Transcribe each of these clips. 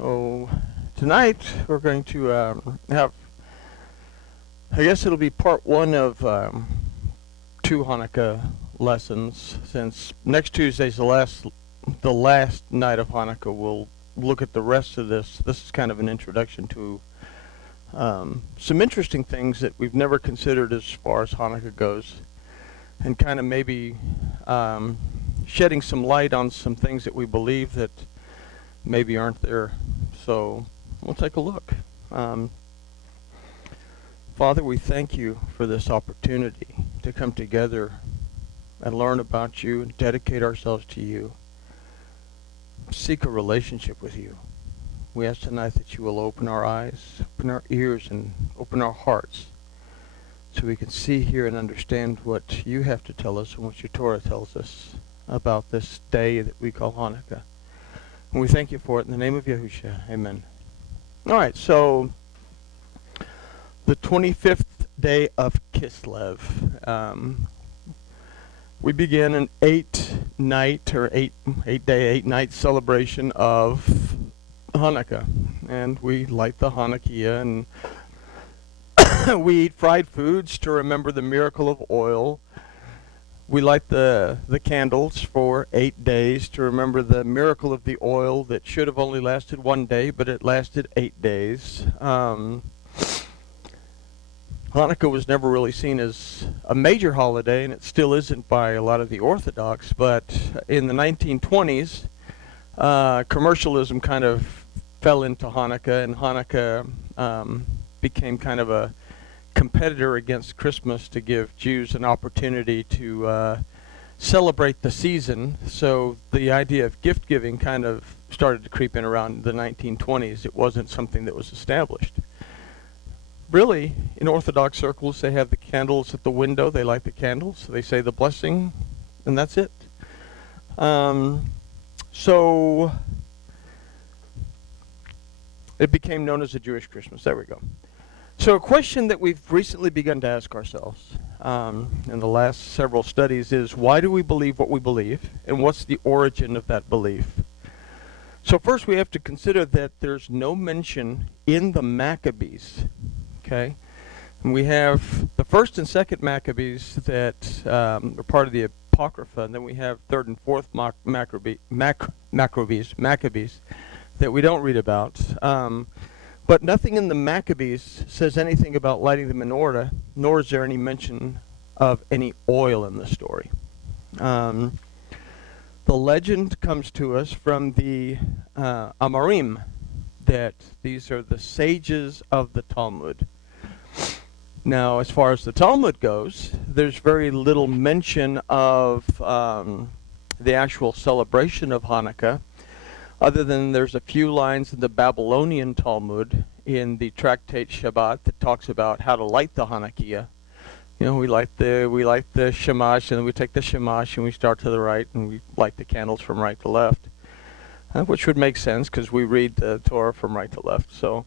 So tonight we're going to have, I guess it'll be part one of two Hanukkah lessons. Since next Tuesday's the last night of Hanukkah, we'll look at the rest of this. This is kind of an introduction to some interesting things that we've never considered as far as Hanukkah goes, and kind of maybe shedding some light on some things that we believe that maybe aren't there. So we'll take a look. Father, we thank you for this opportunity to come together and learn about you and dedicate ourselves to you, seek a relationship with you. We ask tonight that you will open our eyes, open our ears, and open our hearts so we can see, hear, and understand what you have to tell us and what your Torah tells us about this day that we call Hanukkah. And we thank you for it in the name of Yahushua. Amen. All right, so the 25th day of Kislev. We begin an 8-night celebration of Hanukkah. And we light the Hanukkah, and we eat fried foods to remember the miracle of oil. We light the candles for 8 days to remember the miracle of the oil that should have only lasted 1 day, but it lasted 8 days. Hanukkah was never really seen as a major holiday, and it still isn't by a lot of the Orthodox, but in the 1920s, commercialism kind of fell into Hanukkah, and Hanukkah became kind of a competitor against Christmas to give Jews an opportunity to celebrate the season. So the idea of gift giving kind of started to creep in around the 1920s. It wasn't something that was established. Really, in Orthodox circles, they have the candles at the window. They light the candles. They say the blessing, and that's it. So it became known as the Jewish Christmas. There we go. So a question that we've recently begun to ask ourselves in the last several studies is, why do we believe what we believe, and what's the origin of that belief? So first we have to consider that there's no mention in the Maccabees, okay? And we have the first and second Maccabees that are part of the Apocrypha, and then we have third and fourth Maccabees that we don't read about. But nothing in the Maccabees says anything about lighting the menorah, nor is there any mention of any oil in the story. The legend comes to us from the Amarim, that these are the sages of the Talmud. Now, as far as the Talmud goes, there's very little mention of the actual celebration of Hanukkah, other than there's a few lines in the Babylonian Talmud in the tractate Shabbat that talks about how to light the Hanukkah. You know, we light the shamash, and then we take the shamash and we start to the right, and we light the candles from right to left, which would make sense because we read the Torah from right to left. So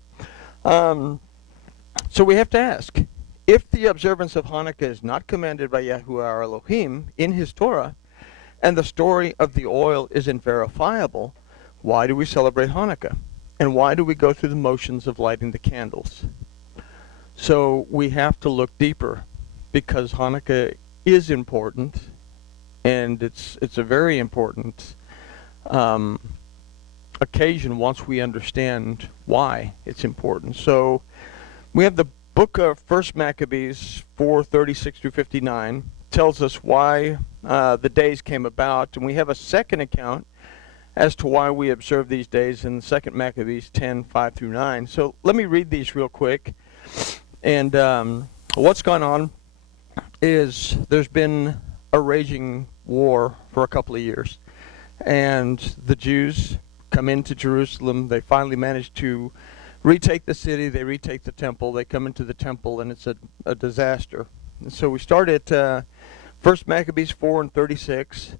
we have to ask, if the observance of Hanukkah is not commanded by Yahuwah our Elohim in his Torah, and the story of the oil isn't verifiable, why do we celebrate Hanukkah? And why do we go through the motions of lighting the candles? So we have to look deeper, because Hanukkah is important, and it's a very important occasion once we understand why it's important. So we have the book of First Maccabees 4:36 through 59 tells us why the days came about, and we have a second account as to why we observe these days in 2 Maccabees 10:5 through 9. So let me read these real quick. And what's gone on is there's been a raging war for a couple of years. And the Jews come into Jerusalem. They finally manage to retake the city. They retake the temple. They come into the temple, and it's a disaster. And so we start at 1 Maccabees 4:36.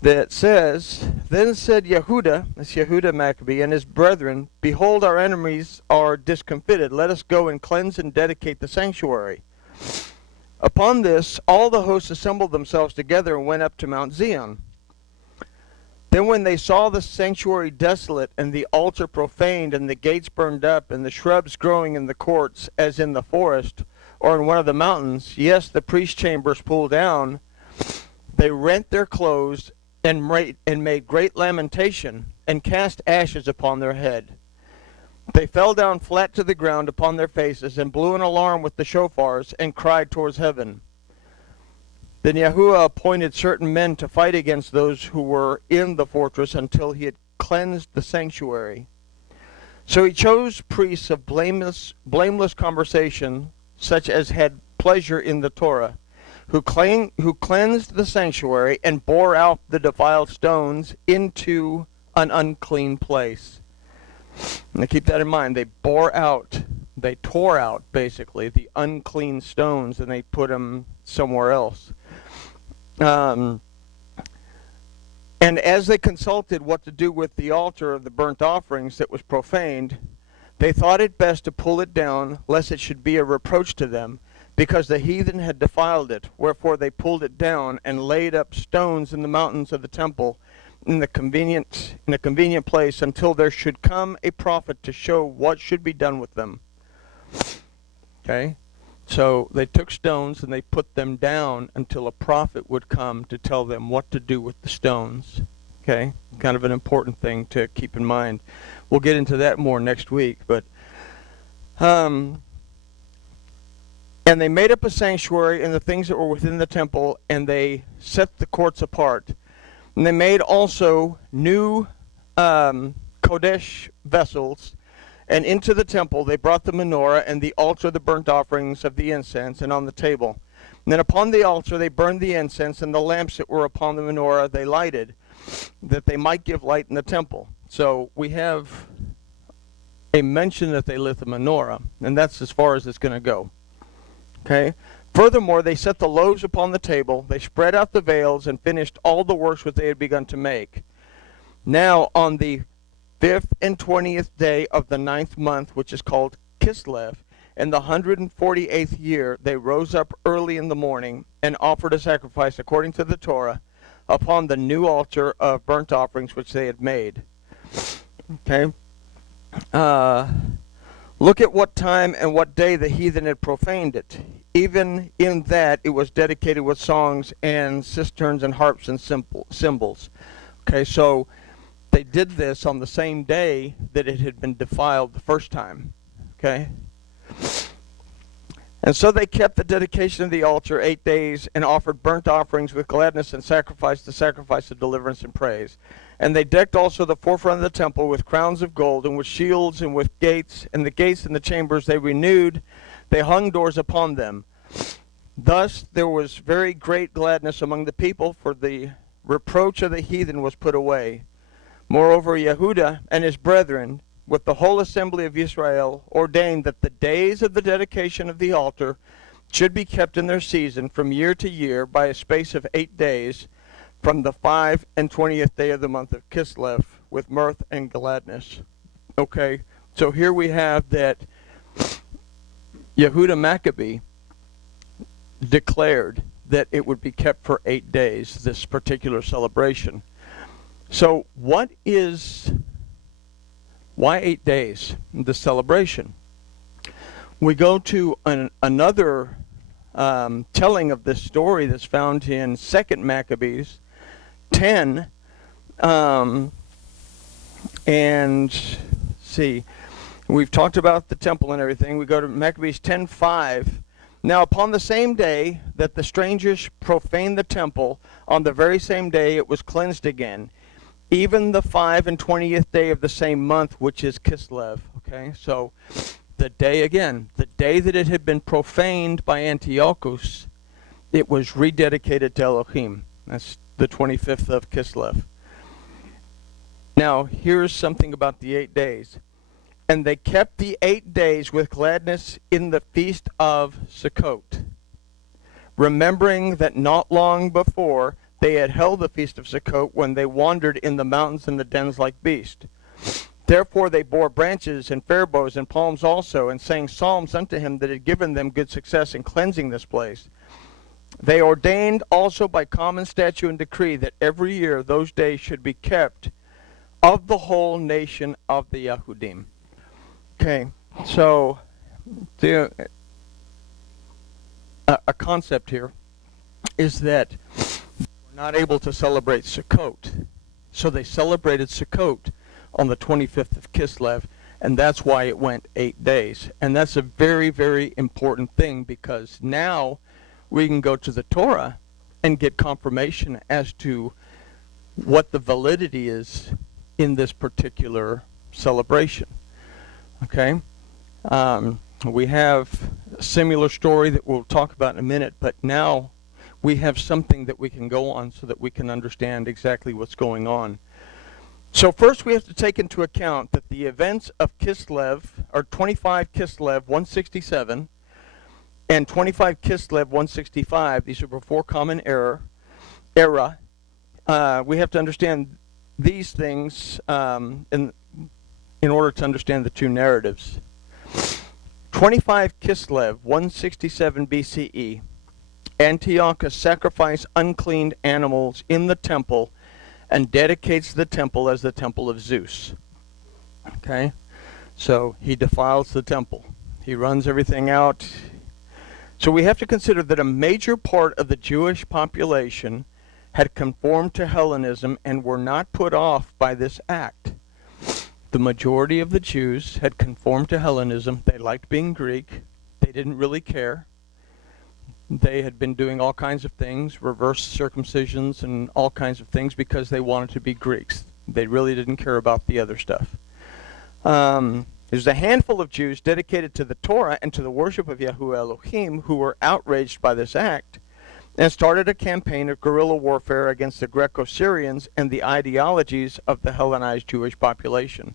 That says, Then said Yehuda, that's Yehuda Maccabee, and his brethren, Behold, our enemies are discomfited. Let us go and cleanse and dedicate the sanctuary. Upon this, all the hosts assembled themselves together and went up to Mount Zion. Then when they saw the sanctuary desolate, and the altar profaned, and the gates burned up, and the shrubs growing in the courts, as in the forest, or in one of the mountains, yes, the priest chambers pulled down, they rent their clothes, and made great lamentation, and cast ashes upon their head. They fell down flat to the ground upon their faces, and blew an alarm with the shofars, and cried towards heaven. Then Yahuwah appointed certain men to fight against those who were in the fortress until he had cleansed the sanctuary. So he chose priests of blameless conversation, such as had pleasure in the Torah, who cleansed the sanctuary and bore out the defiled stones into an unclean place. Now keep that in mind. They tore out, basically, the unclean stones, and they put them somewhere else. And as they consulted what to do with the altar of the burnt offerings that was profaned, they thought it best to pull it down, lest it should be a reproach to them, because the heathen had defiled it. Wherefore they pulled it down, and laid up stones in the mountains of the temple, in a convenient place, until there should come a prophet to show what should be done with them. Okay? So they took stones and they put them down until a prophet would come to tell them what to do with the stones. Okay? Kind of an important thing to keep in mind. We'll get into that more next week. But and they made up a sanctuary and the things that were within the temple, and they set the courts apart. And they made also new Kodesh vessels, and into the temple they brought the menorah and the altar of the burnt offerings of the incense, and on the table. And then upon the altar they burned the incense, and the lamps that were upon the menorah they lighted, that they might give light in the temple. So we have a mention that they lit the menorah, and that's as far as it's going to go. Okay? Furthermore, they set the loaves upon the table, they spread out the veils, and finished all the works which they had begun to make. Now on the 5th and 20th day of the 9th month, which is called Kislev, in the 148th year, they rose up early in the morning, and offered a sacrifice according to the Torah, upon the new altar of burnt offerings which they had made. Okay? Look at what time and what day the heathen had profaned it. Even in that it was dedicated with songs and cisterns and harps and cymbals. Okay, so they did this on the same day that it had been defiled the first time. Okay? And so they kept the dedication of the altar 8 days, and offered burnt offerings with gladness, and sacrificed the sacrifice of deliverance and praise. And they decked also the forefront of the temple with crowns of gold, and with shields, and with gates, and the gates and the chambers they renewed. They hung doors upon them. Thus there was very great gladness among the people, for the reproach of the heathen was put away. Moreover, Yehuda and his brethren, with the whole assembly of Israel, ordained that the days of the dedication of the altar should be kept in their season from year to year by a space of 8 days, from the 5 and 20th day of the month of Kislev, with mirth and gladness. Okay, so here we have that Yehuda Maccabee declared that it would be kept for 8 days, this particular celebration. So why 8 days, the celebration? We go to another telling of this story that's found in 2 Maccabees 10, and see, we've talked about the temple and everything. We go to Maccabees 10:5. Now upon the same day that the strangers profaned the temple, on the very same day it was cleansed again, even the 5 and 20th day of the same month, which is Kislev. Okay, so the day again, the day that it had been profaned by Antiochus, it was rededicated to Elohim. That's the 25th of Kislev. Now, here's something about the 8 days. And they kept the 8 days with gladness in the feast of Sukkot, remembering that not long before they had held the feast of Sukkot, when they wandered in the mountains and the dens like beasts. Therefore they bore branches and fair boughs and palms also, and sang psalms unto him that had given them good success in cleansing this place. They ordained also by common statute and decree that every year those days should be kept of the whole nation of the Yahudim. Okay, so a concept here is that we're not able to celebrate Sukkot. So they celebrated Sukkot on the 25th of Kislev, and that's why it went 8 days. And that's a very, very important thing, because now we can go to the Torah and get confirmation as to what the validity is in this particular celebration. Okay? We have a similar story that we'll talk about in a minute, but now we have something that we can go on so that we can understand exactly what's going on. So first we have to take into account that the events of Kislev, or 25 Kislev 167, and 25 Kislev 165, these are before Common Era. We have to understand these things in order to understand the two narratives. 25 Kislev 167 BCE, Antiochus sacrificed unclean animals in the temple and dedicates the temple as the temple of Zeus. Okay? So he defiles the temple. He runs everything out. So we have to consider that a major part of the Jewish population had conformed to Hellenism and were not put off by this act. The majority of the Jews had conformed to Hellenism. They liked being Greek. They didn't really care. They had been doing all kinds of things, reverse circumcisions and all kinds of things, because they wanted to be Greeks. They really didn't care about the other stuff. There's a handful of Jews dedicated to the Torah and to the worship of Seh HaElohim who were outraged by this act and started a campaign of guerrilla warfare against the Greco-Syrians and the ideologies of the Hellenized Jewish population.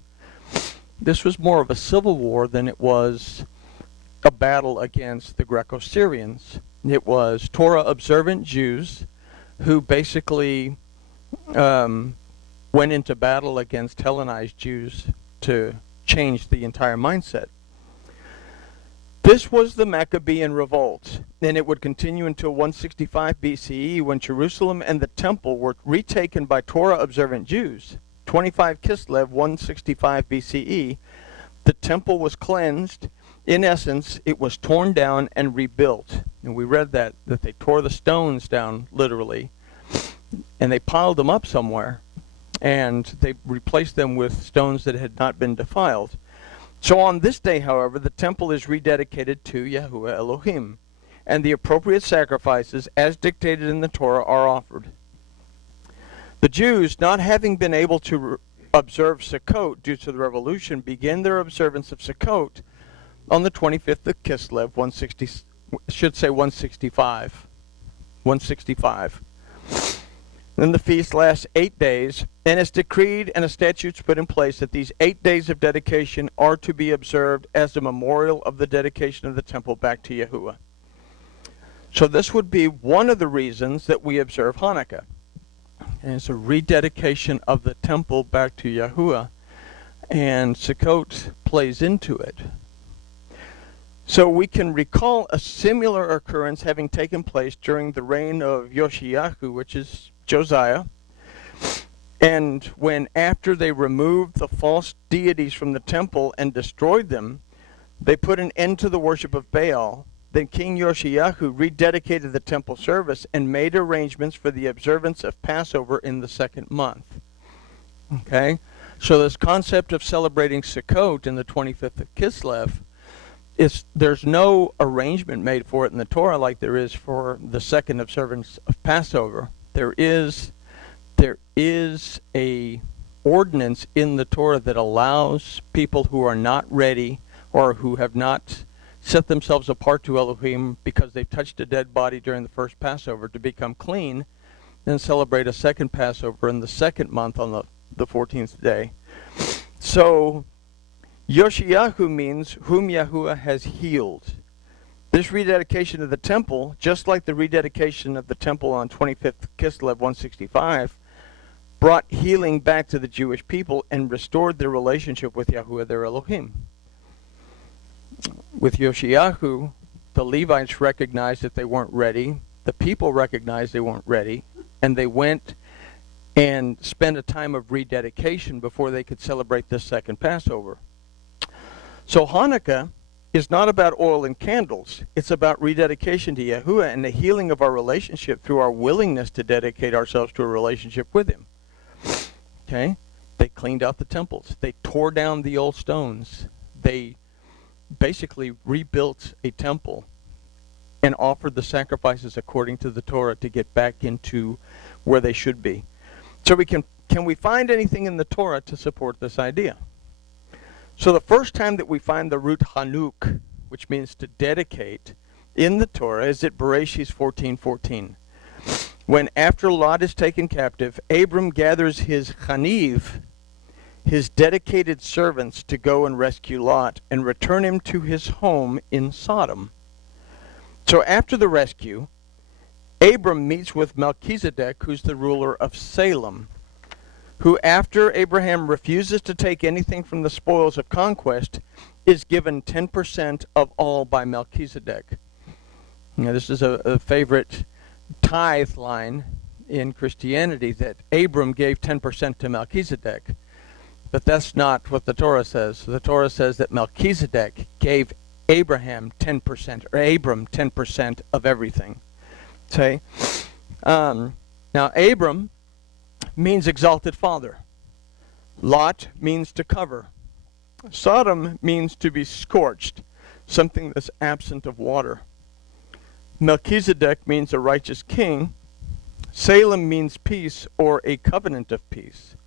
This was more of a civil war than it was a battle against the Greco-Syrians. It was Torah-observant Jews who basically went into battle against Hellenized Jews to change the entire mindset. This was the Maccabean revolt, and it would continue until 165 BCE when Jerusalem and the temple were retaken by Torah-observant Jews. 25 Kislev 165 BCE, the temple was cleansed. In essence, it was torn down and rebuilt. And we read that they tore the stones down, literally, and they piled them up somewhere, and they replaced them with stones that had not been defiled. So on this day, however, the temple is rededicated to Seh HaElohim, and the appropriate sacrifices, as dictated in the Torah, are offered. The Jews, not having been able to observe Sukkot due to the revolution, began their observance of Sukkot on the 25th of Kislev, 165. Then the feast lasts 8 days, and it's decreed and a statute's put in place that these 8 days of dedication are to be observed as a memorial of the dedication of the temple back to Yahuwah. So this would be one of the reasons that we observe Hanukkah. And it's a rededication of the temple back to Yahuwah, and Sukkot plays into it. So we can recall a similar occurrence having taken place during the reign of Yoshiyahu, which is Josiah, and when after they removed the false deities from the temple and destroyed them, they put an end to the worship of Baal. Then King Yoshiyahu rededicated the temple service and made arrangements for the observance of Passover in the 2nd month. Okay? So this concept of celebrating Sukkot in the 25th of Kislev, there's no arrangement made for it in the Torah like there is for the second observance of Passover. There is a ordinance in the Torah that allows people who are not ready or who have not set themselves apart to Elohim because they've touched a dead body during the first Passover to become clean, then celebrate a second Passover in the 2nd month on the 14th day. So Yoshiyahu means whom Yahuwah has healed. This rededication of the temple, just like the rededication of the temple on 25th Kislev 165, brought healing back to the Jewish people and restored their relationship with Yahuwah their Elohim. With Yoshiyahu, the Levites recognized that they weren't ready. The people recognized they weren't ready, and they went and spent a time of rededication before they could celebrate this second Passover. So Hanukkah is not about oil and candles. It's about rededication to Yahuwah and the healing of our relationship through our willingness to dedicate ourselves to a relationship with him. Okay? They cleaned out the temples. They tore down the old stones. They basically rebuilt a temple and offered the sacrifices according to the Torah to get back into where they should be. So can we find anything in the Torah to support this idea? So the first time that we find the root Hanuk, which means to dedicate, in the Torah is at Bereshit 14:14. When after Lot is taken captive, Abram gathers his Chaniv, his dedicated servants, to go and rescue Lot and return him to his home in Sodom. So after the rescue, Abram meets with Melchizedek, who's the ruler of Salem, who, after Abraham refuses to take anything from the spoils of conquest, is given 10% of all by Melchizedek. Now, this is a favorite tithe line in Christianity, that Abram gave 10% to Melchizedek. But that's not what the Torah says. The Torah says that Melchizedek gave Abraham 10%, or Abram 10% of everything. Okay? Now, Abram means exalted father. Lot means to cover. Sodom means to be scorched, something that's absent of water. Melchizedek means a righteous king. Salem means peace, or a covenant of peace.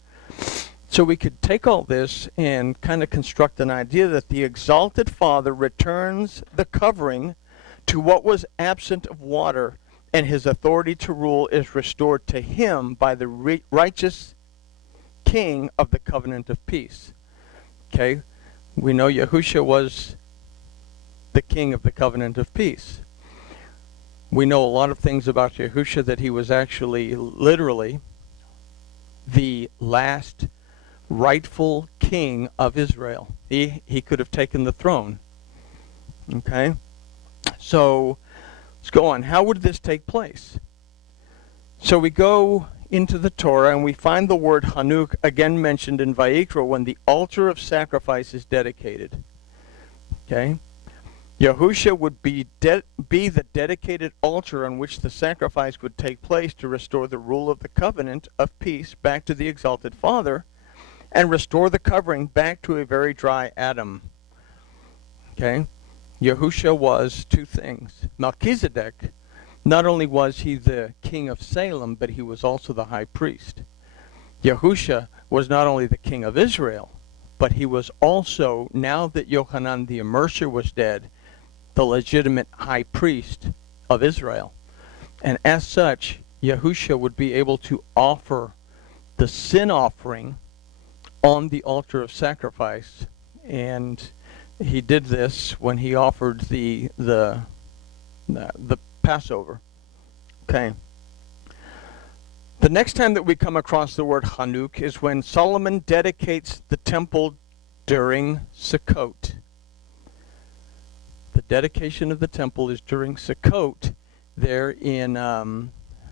So we could take all this and kind of construct an idea that the exalted Father returns the covering to what was absent of water, and his authority to rule is restored to him by the righteous king of the covenant of peace. Okay? We know Yahusha was the king of the covenant of peace. We know a lot of things about Yahusha, that he was actually literally the last rightful king of Israel. He could have taken the throne. Okay? So let's go on. How would this take place? So we go into the Torah and we find the word Hanuk again mentioned in Vayikra when the altar of sacrifice is dedicated. Okay? Yahusha would be the dedicated altar on which the sacrifice would take place to restore the rule of the covenant of peace back to the exalted Father, and restore the covering back to a very dry Adam. Okay? Yahusha was two things. Melchizedek, not only was he the king of Salem, but he was also the high priest. Yahusha was not only the king of Israel, but he was also, now that Yochanan the Immerser was dead, the legitimate high priest of Israel. And as such, Yahusha would be able to offer the sin offering on the altar of sacrifice, and he did this when he offered the Passover. Okay. The next time that we come across the word Hanuk is when Solomon dedicates the temple during Sukkot. The dedication of the temple is during Sukkot, there in I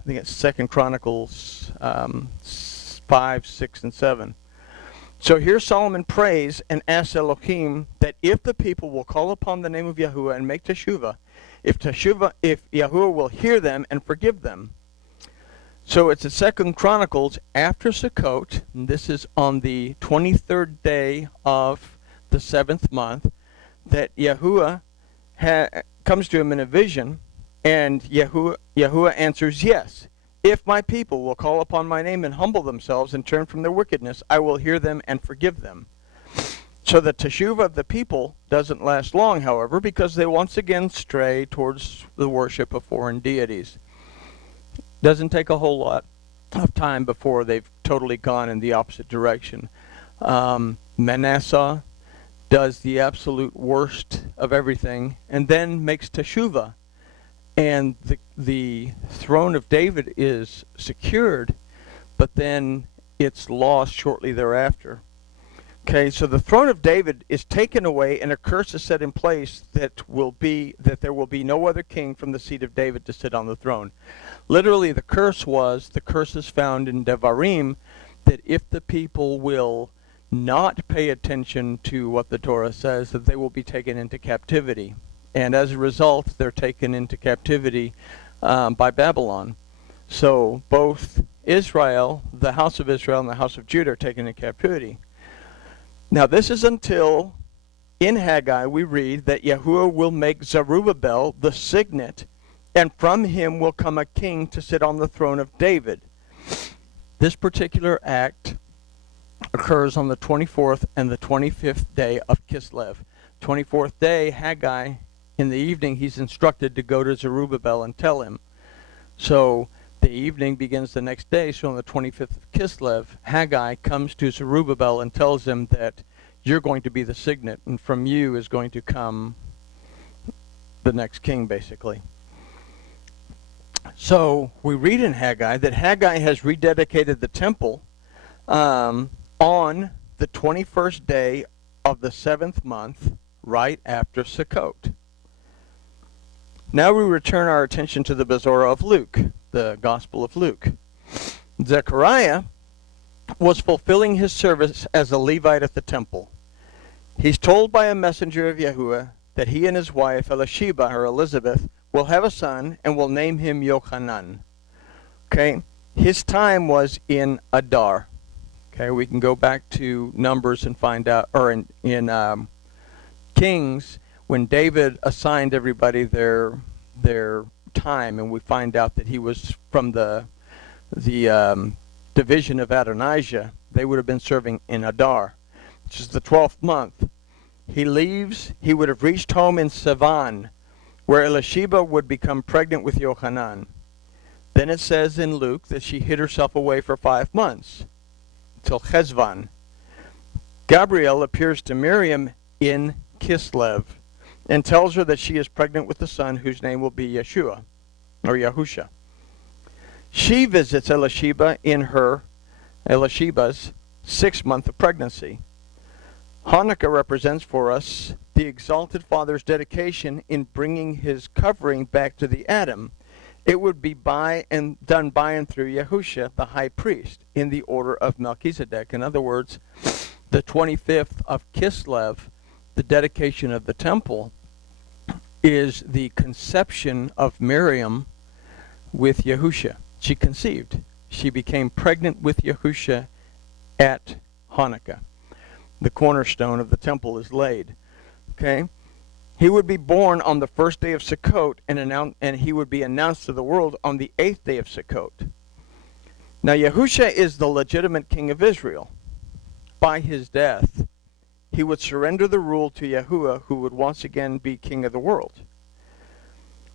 think it's 2 Chronicles 5, 6, and 7. So here Solomon prays and asks Elohim that if the people will call upon the name of Yahuwah and make teshuvah, if Yahuwah will hear them and forgive them. So it's at 2 Chronicles after Sukkot, and this is on the 23rd day of the 7th month, that Yahuwah comes to him in a vision, and Yahuwah answers, yes. If my people will call upon my name and humble themselves and turn from their wickedness, I will hear them and forgive them. So the teshuvah of the people doesn't last long, however, because they once again stray towards the worship of foreign deities. Doesn't take a whole lot of time before they've totally gone in the opposite direction. Manasseh does the absolute worst of everything and then makes teshuvah. And the throne of David is secured, but then it's lost shortly thereafter. Okay, so the throne of David is taken away, and a curse is set in place that there will be no other king from the seed of David to sit on the throne. Literally, the curse is found in Devarim, that if the people will not pay attention to what the Torah says, that they will be taken into captivity. And as a result, they're taken into captivity by Babylon. So both Israel, the house of Israel, and the house of Judah are taken into captivity. Now this is until, in Haggai, we read that Yahuwah will make Zerubbabel the signet, and from him will come a king to sit on the throne of David. This particular act occurs on the 24th and the 25th day of Kislev. 24th day, Haggai, in the evening, he's instructed to go to Zerubbabel and tell him. So the evening begins the next day, so on the 25th of Kislev, Haggai comes to Zerubbabel and tells him that you're going to be the signet, and from you is going to come the next king, basically. So we read in Haggai that Haggai has rededicated the temple on the 21st day of the 7th month, right after Sukkot. Now we return our attention to the Bezorah of Luke, the Gospel of Luke. Zechariah was fulfilling his service as a Levite at the temple. He's told by a messenger of Yahuwah that he and his wife, Elisheba, or Elizabeth, will have a son and will name him Yochanan. Okay? His time was in Adar. Okay, we can go back to Numbers and find out, or in Kings, when David assigned everybody their time, and we find out that he was from the division of Adonijah, they would have been serving in Adar, which is the 12th month. He leaves, he would have reached home in Sivan, where Elisheba would become pregnant with Yochanan. Then it says in Luke that she hid herself away for 5 months, till Chesvan. Gabriel appears to Miriam in Kislev and tells her that she is pregnant with a son whose name will be Yeshua, or Yahusha. She visits Elisheba in her, Elisheba's, 6th month of pregnancy. Hanukkah represents for us the exalted Father's dedication in bringing his covering back to the Adam. It would be done by and through Yahusha, the high priest, in the order of Melchizedek. In other words, the 25th of Kislev, the dedication of the temple, is the conception of Miriam with Yahusha. She conceived. She became pregnant with Yahusha at Hanukkah. The cornerstone of the temple is laid. Okay? He would be born on the 1st day of Sukkot, and he would be announced to the world on the 8th day of Sukkot. Now Yahusha is the legitimate king of Israel. By his death, he would surrender the rule to Yahuwah, who would once again be king of the world.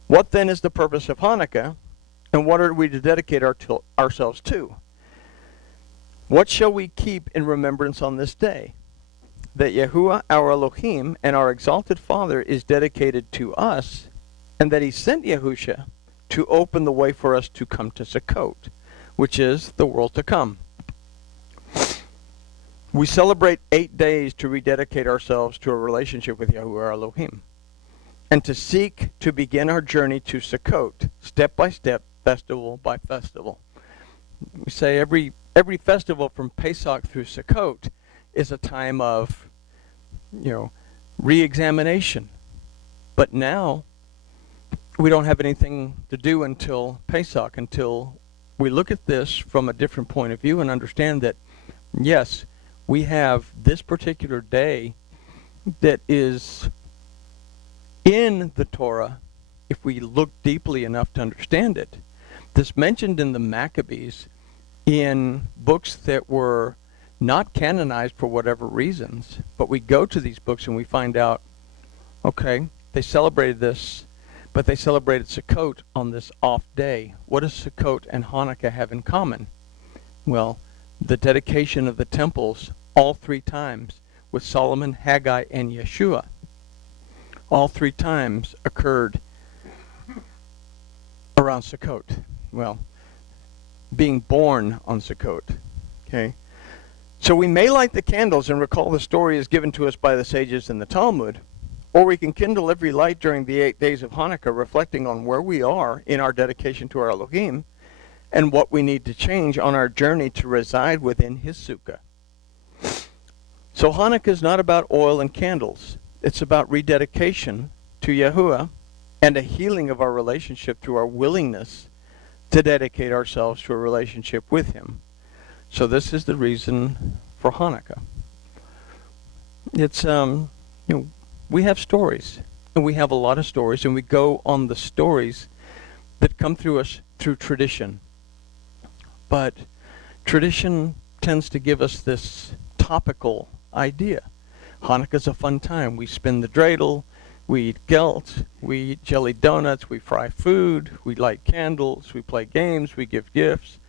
What then is the purpose of Hanukkah, and what are we to dedicate ourselves to? What shall we keep in remembrance on this day? That Yahuwah, our Elohim, and our exalted Father is dedicated to us, and that he sent Yahusha to open the way for us to come to Sukkot, which is the world to come. We celebrate 8 days to rededicate ourselves to a relationship with Yahuwah, our Elohim, and to seek to begin our journey to Sukkot, step by step, festival by festival. We say every festival from Pesach through Sukkot is a time of, re-examination. But now, we don't have anything to do until Pesach, until we look at this from a different point of view and understand that, yes, we have this particular day that is in the Torah, if we look deeply enough to understand it. This mentioned in the Maccabees, in books that were not canonized for whatever reasons, but we go to these books and we find out, okay, they celebrated this, but they celebrated Sukkot on this off day. What does Sukkot and Hanukkah have in common? Well, the dedication of the temples all 3 times with Solomon, Haggai, and Yeshua. All 3 times occurred around Sukkot. Well, being born on Sukkot. Okay? So we may light the candles and recall the story as given to us by the sages in the Talmud, or we can kindle every light during the 8 days of Hanukkah, reflecting on where we are in our dedication to our Elohim and what we need to change on our journey to reside within his sukkah. So Hanukkah is not about oil and candles. It's about rededication to Yahuwah and a healing of our relationship through our willingness to dedicate ourselves to a relationship with him. So this is the reason for Hanukkah. It's, we have stories, and we have a lot of stories, and we go on the stories that come through us through tradition. But tradition tends to give us this topical idea. Hanukkah's a fun time. We spin the dreidel, we eat gelt, we eat jelly donuts, we fry food, we light candles, we play games, we give gifts.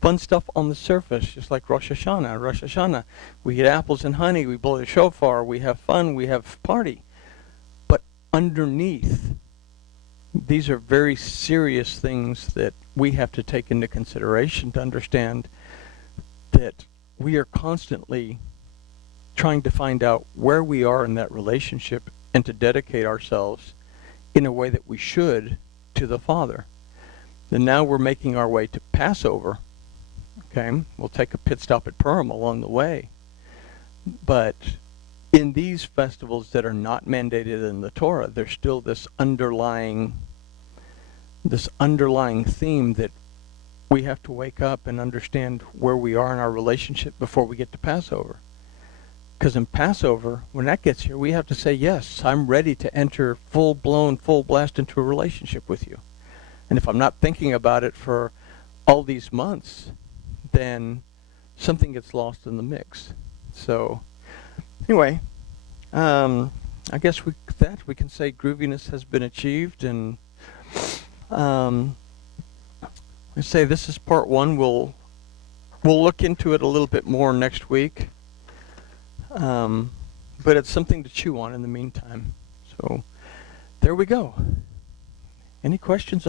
Fun stuff on the surface, just like Rosh Hashanah. Rosh Hashanah, we eat apples and honey, we blow the shofar, we have fun, we have party. But underneath, these are very serious things that we have to take into consideration to understand that we are constantly trying to find out where we are in that relationship and to dedicate ourselves in a way that we should to the Father. And now we're making our way to Passover. Okay, we'll take a pit stop at Purim along the way. But in these festivals that are not mandated in the Torah, there's still this underlying theme that we have to wake up and understand where we are in our relationship before we get to Passover. Because in Passover, when that gets here, we have to say, yes, I'm ready to enter full-blown, full-blast into a relationship with you. And if I'm not thinking about it for all these months, then something gets lost in the mix. So, anyway, I guess we can say grooviness has been achieved, and I say this is part one. We'll look into it a little bit more next week, but it's something to chew on in the meantime. So, there we go. Any questions?